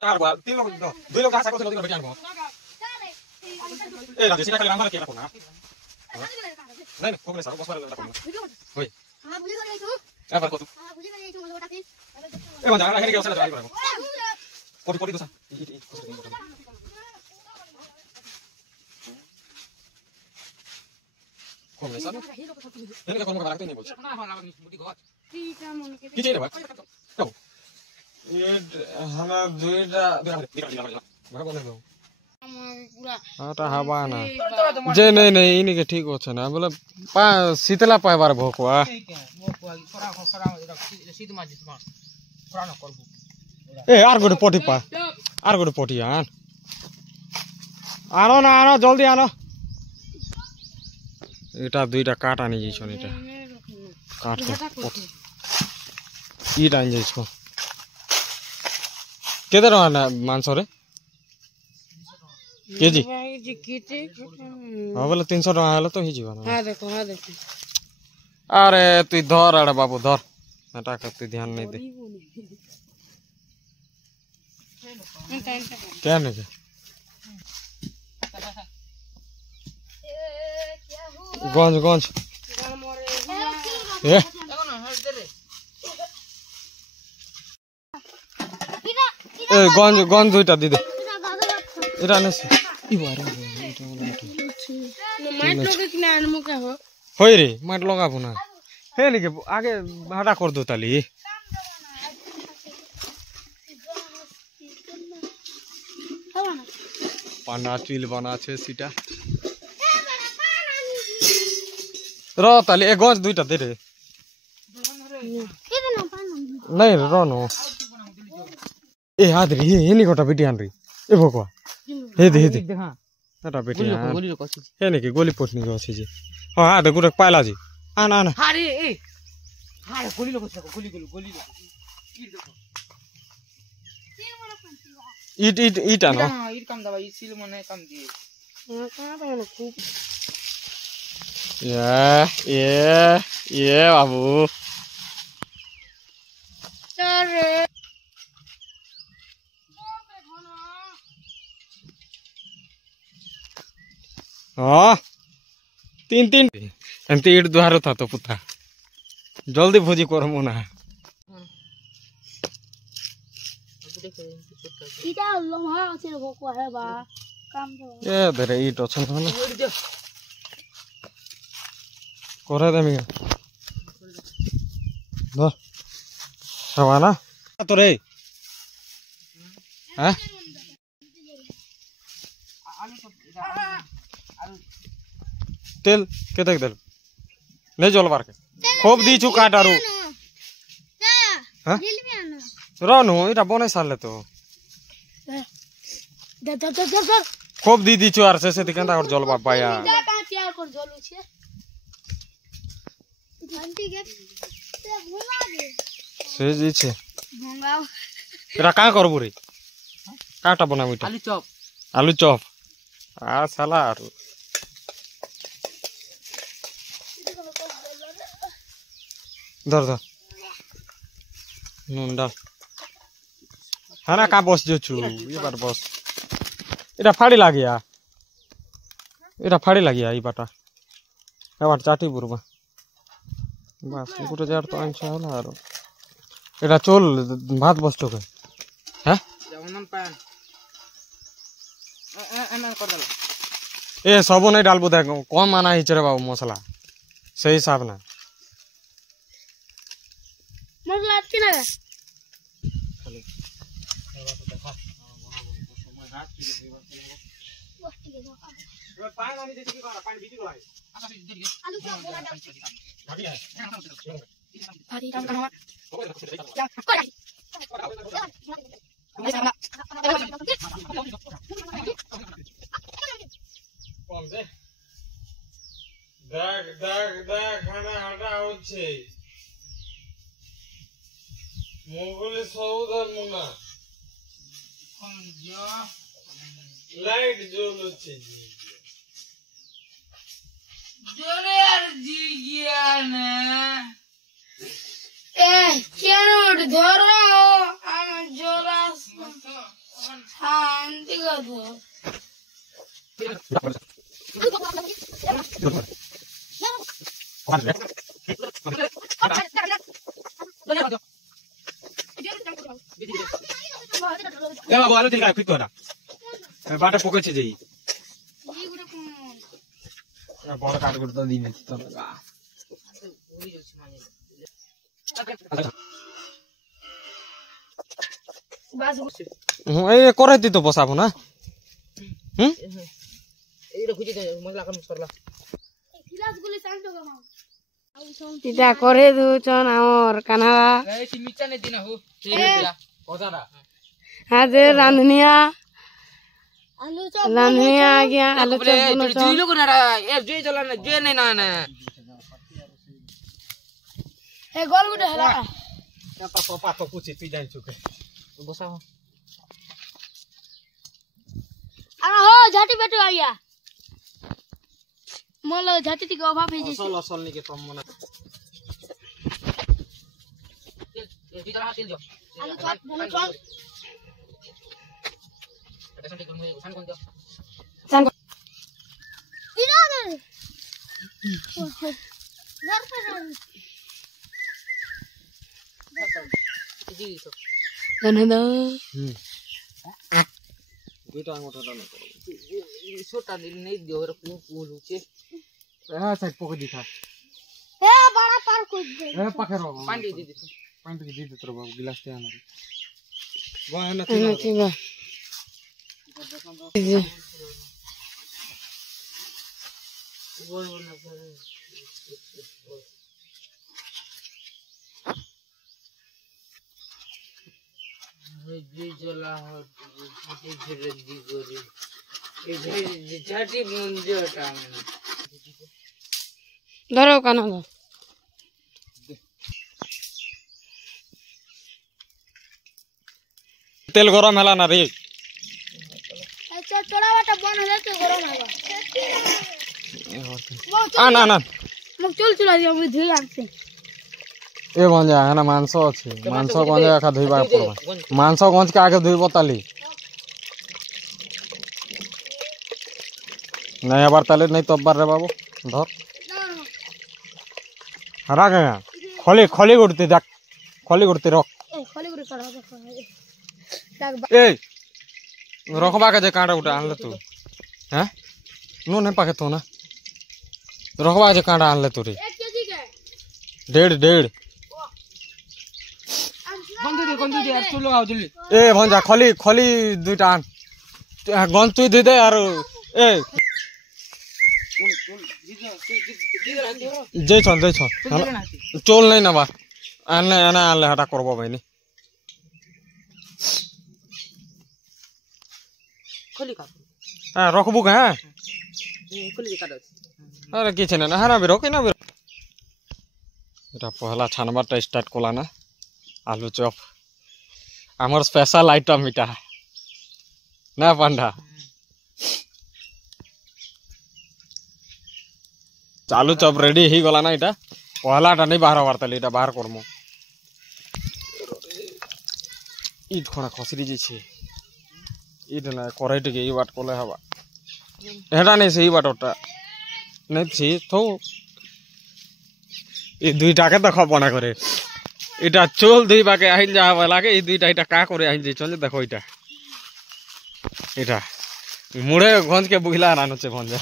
Claro, due lo casa cosa lo dico perché anche. La decina che la mano che la pona. Dai, come sa, posso fare la pona. Oi. Fare cosa? Mangiare, che cosa la dai, prego. Poti cosa? Come sa? Non che come guardare bene, chi c'è va? No. Hana duida हाँ हवा ना जे नहीं इन्हीं के ठीक होता ना बोले पा शीतला पाए बार भोकवा ए आर गुड पोटी पा आर गुड पोटी आनो ना आनो जल्दी आनो इटा दुईटा काट आनी जी छोन इटा काट के ईट आनी जी इसको केते टका ना मांस रे केजी हां बोले 300 टका हेले तो ही जीवा हां देखो अरे तू धर अरे बाबू धर हटा कर तू ध्यान नहीं दे क्या नहीं गंज ए गंज दुईटा दे दे इरा ने ई बारे माइट लगे कि ना आनमो का हो होय रे माइट लगाबो ना हे लिके आगे भाड़ा कर दो ताली पांडा चुइल बना छे सीटा र ताली ए गंज दुईटा दे रे नहीं रो नो ए हादरी हे नि गोटा बेटी आनरी ए भोकवा हे दे एटा बेटी आन गोली कछि हे नि के गोली पोटनी के अछि जी हां आ दे गुरक पाइला जी आन हारे ए हारे गोली लो कछि गोली ईट आनो हां ईट काम दबा ई सील मने काम दिए कहां पे खूब ये बाबू अरे हाँ तीन एमती इट दुहारो था तो पुता जल्दी भोजी करमु ना ए धरे इट अछन ना करे देमी धर सवाना तो रे हैं तेल केते देल नहीं जल बार के खूब दी छु काटारू हां रनु इटा बने साले तो खूब दी छु आर से केंता और जल बाप पाया तैयार कर जलू छे घंटी के ते भुंगा दे से जी छे भुंगाओ तेरा का करबू रे काटा बनाबू इटा आलू चॉप आ साला आरो धर नून डाल है ना का बस जो छु ये बार बस इटा फाड़ी लागिया ई बाटा ए बार चाटी बुरबा बस गुटे जार तो आंछ होला आरो एटा चोल भात बसतो के हैं जमनन पान एना कर दला ए सबो नहीं डालबो देख कम आना ही चरे बाबू मसाला सही हिसाब ना मसाला आती ना खाली देखा समय रात की पानी आनी जैसे की पानी बीती गला आलू चॉप बोला भाभी है भारी काम करवा क्या कौन दे देख खाना हटा होच्छे मोगले सौदर मुना कौन जो लाइट জ্বলছে জি জোরে আর জি গিয়া না এ কেন ধরো আমার জোরাস বাবু আলু দিন ফিট করা বাটা পকেছে যেই বড় কাট করে তো দিন তো এই করাইতি তো বসাবো না হুম এইটা খুঁজে মশলা কাম করলা গিলাস গুলি চান্টো গাও ইটা করে দুচন আমর কানারা এই মিচা নে দিনা হো দিলা কথাটা আজে রান্ধনিয়া রান্ধনিয়া গিয়া আলু চপ বনছ দুই লোক না এ জুই চলা না জুই নাই না এ গোল গুডে হলা পাপা তো পুছি তুই জানি চুকে বসা হো আরে হো ঝাটি বেটু আইয়া মোলা ঝাটি থেকে অভাব হয়ে যাচ্ছে অসল নিকে কম মনে তুই চলা হাতিল দিও আলু চপ বনছ এটা সঙ্গে তুমি সান কোন দিও সান ইরা রে ঘর পে জি তো ধন্যবাদ দুইটা আঙুলটা না করো এই ছোটা দিন নেই দিও রে কুল উচে হ্যাঁ সাইড পকে দিখা এ বড় পার কর দে এ পাখে রো পানি দি দিতে পানি দি দিতে রে বাবু গ্লাস তে আনা বাহ না ঠিক আছে ধরো কানা তেল গরম হেলা না রে আচ্ছা চড়াওয়াটা বন হলে তো গরম হবে না না মুখ চুল চুলা দিয়ে আমি ধুই আনছি এ গঞ্জা হ্যাঁ মাংস আছে মাংস গঞ্জা একা ধুইবা পড়বা মাংস গঞ্জ কে আগে ধুইব তালি নাই আবার তালে নাই তো আবার রে বাবু ধর হারা কে খলি খলি করতে দেখ খলি করতে রক এ খলি করে চড়াও দেখো এই রখবা কে যে কাঁটা উঠা আনলে তুই হ্যাঁ নো নে পাকে তো না রখবা যে কাঁটা আনলে তুই 1 কেজি के डेढ़ ए भंजा खली खली दुईटा आन गन तुई दे दे और ए जय छन चोल नहीं ना बा आने आने आले हटा करबो भाईनी खली का हां रखबो का हां खली का अरे किछ ना हां ना बे रख ना बे এটা পহলা ছানবারটা স্টার্ট করলা না আলু চপ আমার স্পেশাল আইটেম এটা না পান্ডা আলু চপ রেডি হয়ে গলা না এটা পহলাটা নেই বাহার হবার তাহলে এটা বাহার করমু ইট খরা খসরি যাইছে ইট না কড়াইটিকে এই বাট করলে হবা এটা নেই সেই বাটটা নেই সে তো এই দুইটাকে তো খপ না করে এটা চোল দুই বাকে আইন যাওয়া লাগে এই দুইটা এটা কা করে আইন যাই চলে দেখো এটা এটা মুড়ে গঞ্জকে বুঝলা না হচ্ছে ভঞ্জা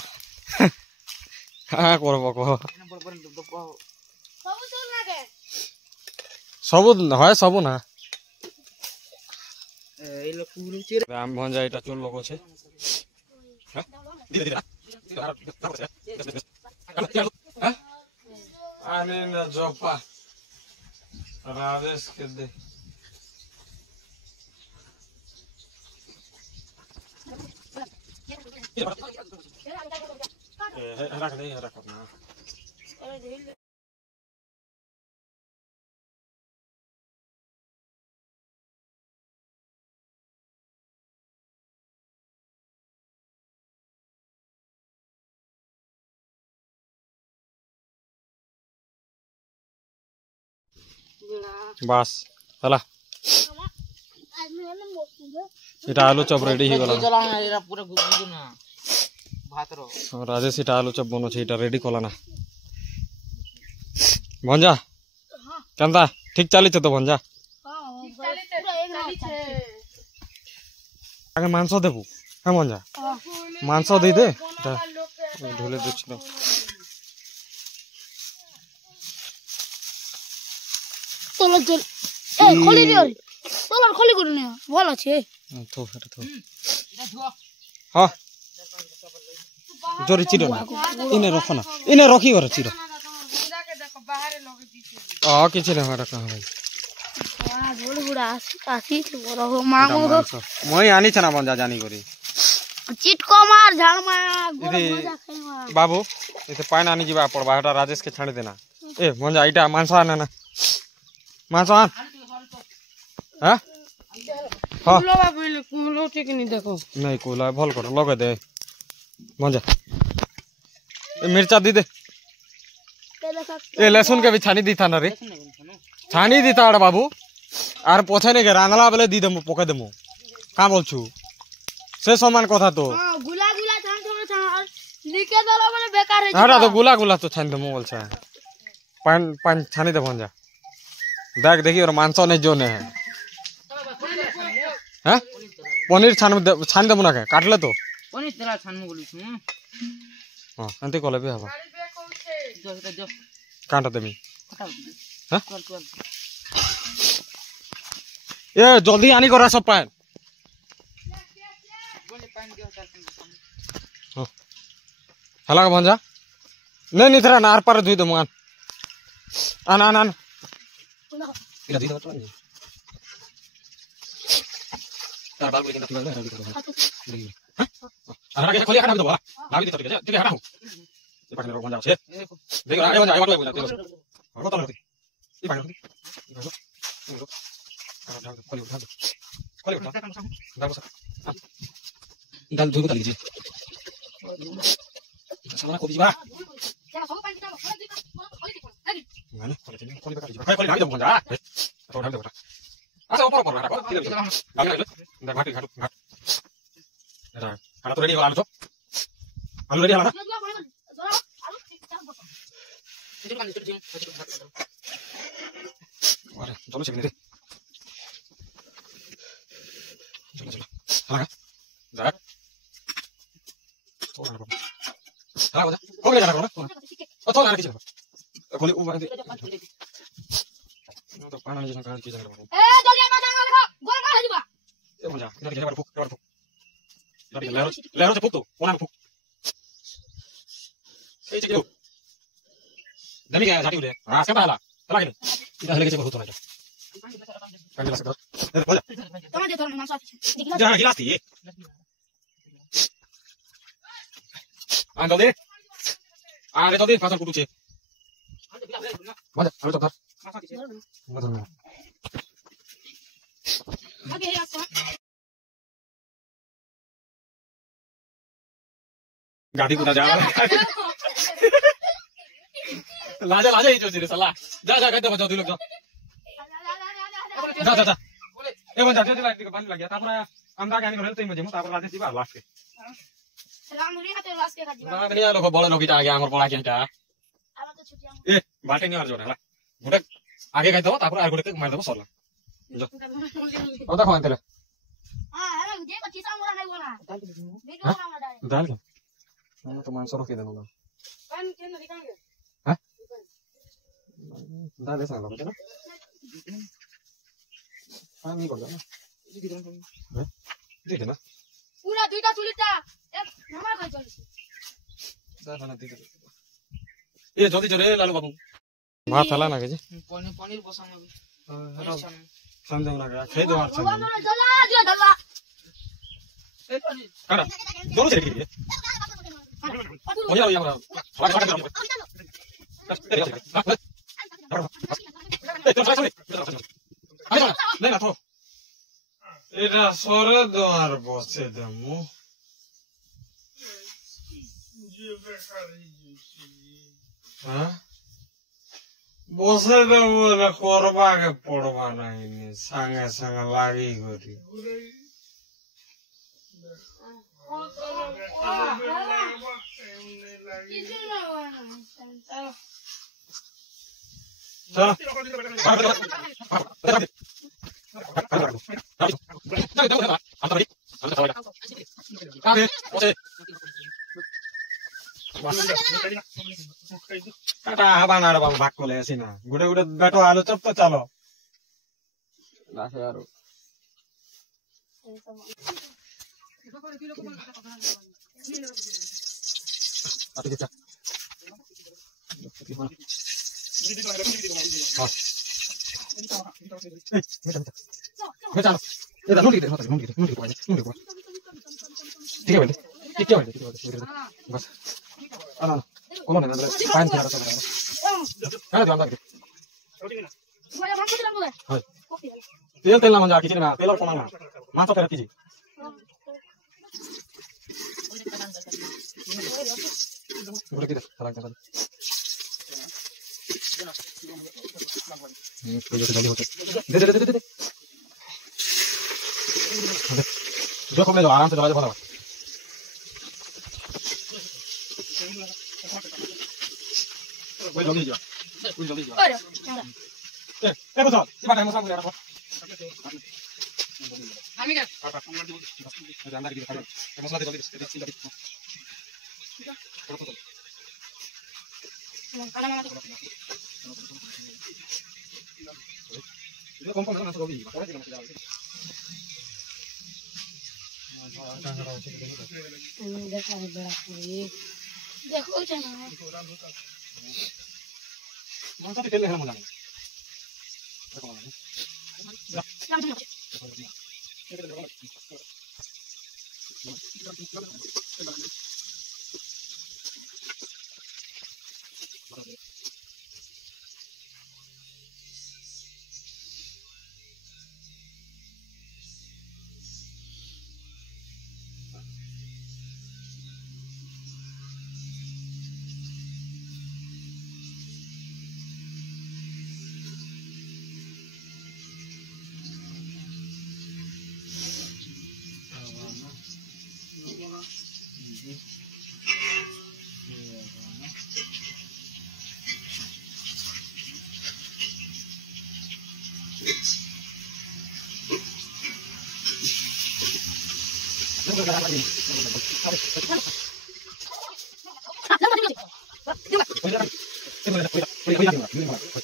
কা করবো কহ সব চুল লাগে সবু হয় সবু না আমি ভঞ্জা এটা চলবো কোছে আনে না জপা রাজেশ কে দে রাখ দে রাখ না বাস হলা এটা আলু চপ রেডি হয়ে গেল চলা না এরা পুরো বুঝু না ভাতর রাজেশ এটা আলু চপ বনছে এটা রেডি কলা না ভঞ্জা কেনতা ঠিক চালিছে তো ভঞ্জা আগে মাংস দেবো হ্যাঁ ভঞ্জা মাংস দিয়ে দে এটা ঢুলে দিচ্ছিল তোলা চল এই খলি দিও তোলা খলি করে নিও ভালো আছে তো এটা তো হ্যাঁ জোরে চিরো না ইনে রখো না ইনে রখি করে চিরো কিছু না হয় রাখা ভাই বড় বড় আসি বড় মামু মই আনিছ না বঞ্জা জানি করি চিটকো মার ঝাল মার বাবু এতে পানি আনি যাবা পড়বা এটা রাজেশ কে ছাড়ি দেনা এ বঞ্জা এটা মাংস আনে না মাংস আন হ্যাঁ কুলো বাবু কুলো ঠিক নি দেখো नहीं कोला भल कर लगे दे मजा ए मिर्चा दी दे ए लहसुन के भी छानी दी था ना रे छानी दी था बाबू आर पोछे ने के रांधला बेले दी देमु पके देमु का बोलछु से समान कथा तो गुला गुला छान छान लिखे दलो মানে বেকার হয়ে हाटा तो गुला गुला तो छानी देमु बोलछा पान पान छानी दे भंजा देख देखी और मांस ने जो ने है हैं पनीर छान देबो ना के काटले तो পনির তেলা ছানমু বলিছু हां अंते कोले बे हबा जो कांटा देमी হটাও हां কল ए जल्दी आनी करा सब पान বলে পানি দিও তার हला भंजा नहीं नहीं थरा नार पर धुई दो मान आन आन आन इला दी दो तो तार बाल लेकिन तक लग रहा है हां अरे के खोली हटा दो बा लागी दे तो ठीक है हटा ये पानी रो भंजा से देखो आगे भंजा आगे बोला देखो और तो लगती ये पानी खोली उठा दो खोली उठा दाल बस दाल धुई को लीजिए सामना को दीजिए मैंने खोली का लीजिए खोली लागी दो भंजा तो ढाल दो बेटा अच्छा ऊपर ऊपर बेटा आगे ले घाट घाट घाट बेटा खाना तो रेडी हो आलू रेडी हला अरे चलो चल दे चलो चलो हां जा तो ना हां हो गया जा रहा है तो ना किसी खोली ऊपर दे तो पानी जैसा काट के जा रहा है ए जल्दी आना जाना देखो गोल का हजबा ए मजा इधर के फुक लहरों से फुक तो कोना फुक ए चिकू दमी गया झाटी उले हां से पहला चला के इधर हले के होतो ना पानी गिलास कर ए मजा तमा दे थोड़ा मांस दिखला जा गिलास थी आंदो दे आ रे तो दे फसल कुटुचे मजा अरे तो कर मजा आगे है आसो गाड़ी कुदा जा लाजा लाजा ही जोजी रे साला जा जा कहते बचाओ तुम लोग जा जा जा ए बंदा जल्दी लाइट के बंद लग गया तापर अंदा गानी करे तो मजे मु तापर लाजे दिबा लास्ट के सलाम मुरी हाथे लास के खाजी ना नहीं लोग बड़े लोग आ गया हमर पड़ा केटा आलो तो छुटिया ए बाटे नहीं और जोड़ा ला गुडे आगे कह दो तापर आर गुडे के मार दो सरला जो ओ देखो अंतले हां हम जे को चिसा मोरा नहीं बोला वीडियो बना डाले दाल के मैं तो मान सरो के देनो पान के न दिखाएंगे हां दाल ऐसा लगा ना हां नहीं कर ना हां दे देना पूरा दुईटा चुलिटा एक हमार कहि चली दाल ना दे दे ए जल्दी चले लालू बाबू भात हला ना के जी পনির বসানো समझो ना का खेद मार बाबा मोरा जला दियो जला এই পনির काड़ा दोनों से गिरी हो जा हमरा फड़ा फड़ा कर ले ना तो एरा सोरे दोर बसे दमु हां বসে দেবো না করবাকে পড়বা নাই সঙ্গে সঙ্গে লাগি করি কাটা হবা না বাবু ভাগ করে আসি না গুটে গুটে বেটো আলু চপ তো চালো আরো তেল তেল না কিছু না তেল কমা না মাছ ফেরত কিছু आराम से दरवाजा खोला जल्दी जा जल्दी जा ए बस ये बात है मसाला यार আমি না अंदर की खड़े मसाला दे जल्दी खाना मामा ये कौन कौन ना सब भी पड़े दिना मसाला देखो जाना मांसा तेल है मजा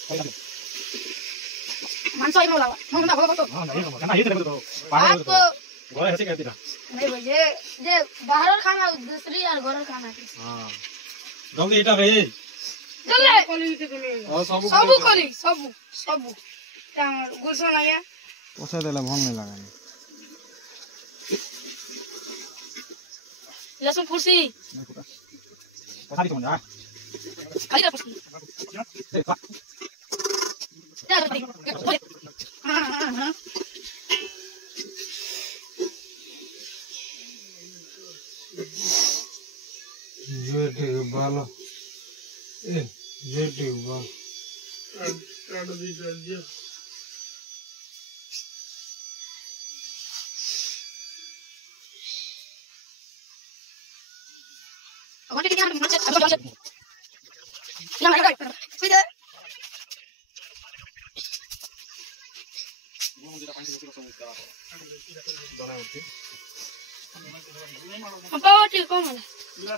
नहीं मांसा ही बोला मांसा बोला तो हां नहीं ना ये तो आपको गोरा ऐसे कहती ना नहीं भाई ये बाहर खाना दूसरी और घर खाना हां जल्दी এটা রে चले ও সব सब तार गुरसो লাগে পোষা দিলে ভাল নাই লাগানি लहसुन फुर्सी কথা দিতে না खाली फुर्सी जेटे बाला ए जेटे बाला काट दी कर दिया अब ठीक है हम चल ना ना फिर apa ठीक हो मला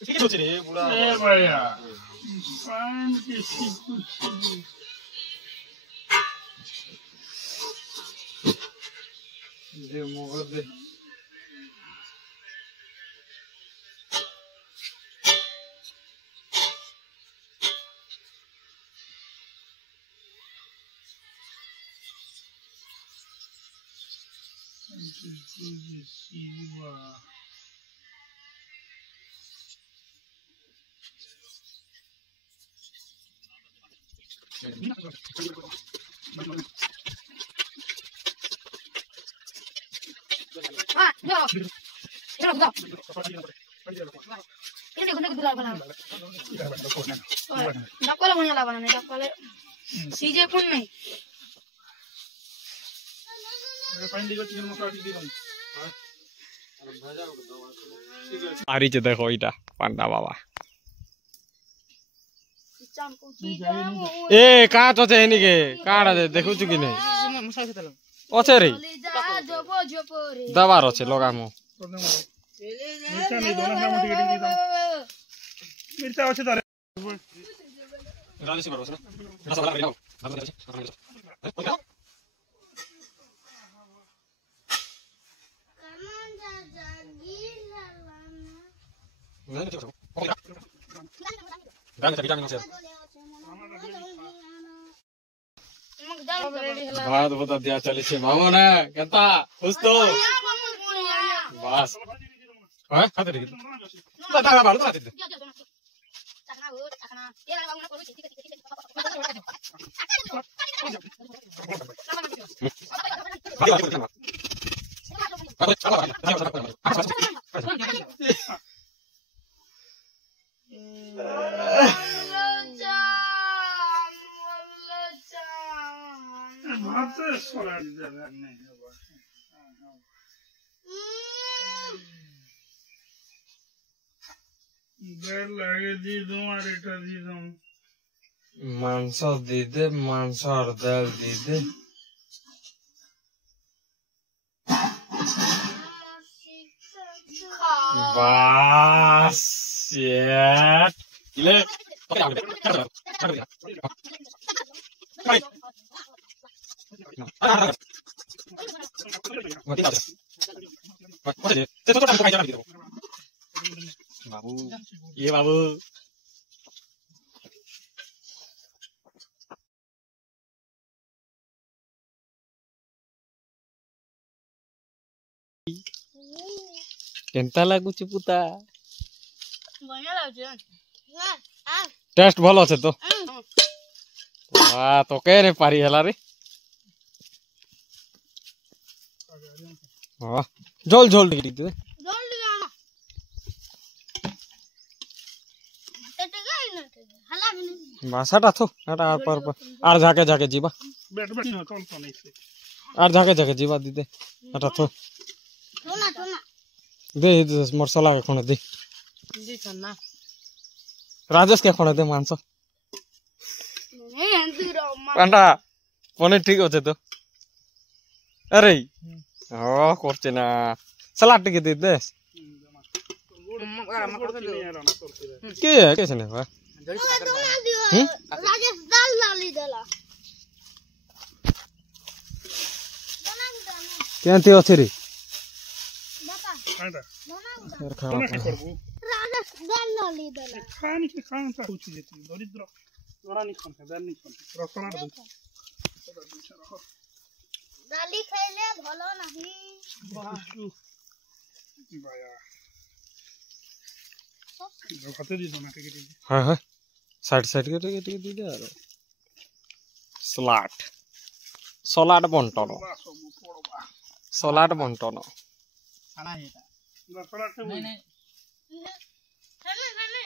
ठीक है रे पूरा ए भैया पान के कुछ जे मोगर दे Ah, no. Era buka. Ini guna guna bana. Dakala punya lah bana, dakala. CJ pun नहीं. আরিছে দেখো এটা পান্ডা বাবা এ কাট আছে এনিকে কাট আছে দেখুଛୁ কি নাই মশলা খেতালাম আছে রে দাবার আছে লগামো মির্চা আছে তারে রাজেশ করছ না রাসা বলা রিনাও ভালো আছে ভাত ভাত দিয়া চলেছে মামু না কেতা খুশ তো বাস হ্যাঁ খাতে রে দাদা ভালো তো আছে ভাতে সরা দিতে নেই বেল লাগে দি তোমার এটা দি দাম মাংস দিদে মাংস আর ডাল দিদে বাস শেট ইলে বাবু ये बाबू କେନ୍ତା ଲାଗୁଛି ପୁତା बढ़िया लागे हां हां टेस्ट ଭଲ ଅଛି ତ वा तो केने पारी ହେଲା रे हां झोल झोल दिखी दे जल्दी आना हला भी नहीं बासाटा थो एटा पर आर जाके जाके जीवा বেট বেট না চল তো নেই आर जाके जाके जीवा दीदे एटा थो छोना छोना दे मसाला के कोने दे जी चन्ना राजेश के कोने दे मांस नहीं हंसी रो पांडा पनीर ठीक होचे तो अरे ओ করছে না সালাড টিকে দে দে के है कैसे नहीं हुआ राजेश दाल डाली देला কেনতে আছে রে बाबा খাইটা यार खावा কোনা কি করব राजेश दाल डाली देला খানি কি খান তা হচ্ছে যেতে দরিদ্র ওরানি খান দানি খান রসনা দে डाली खाइले भलो नहीं বায়া খাতে দি দোনা কে দি हां हां साइड साइड के टिके दी दे यार सलाड बंटनो সব পড়বা सलाड बंटनो খানা এটা রসনা नहीं नहीं खाने खाने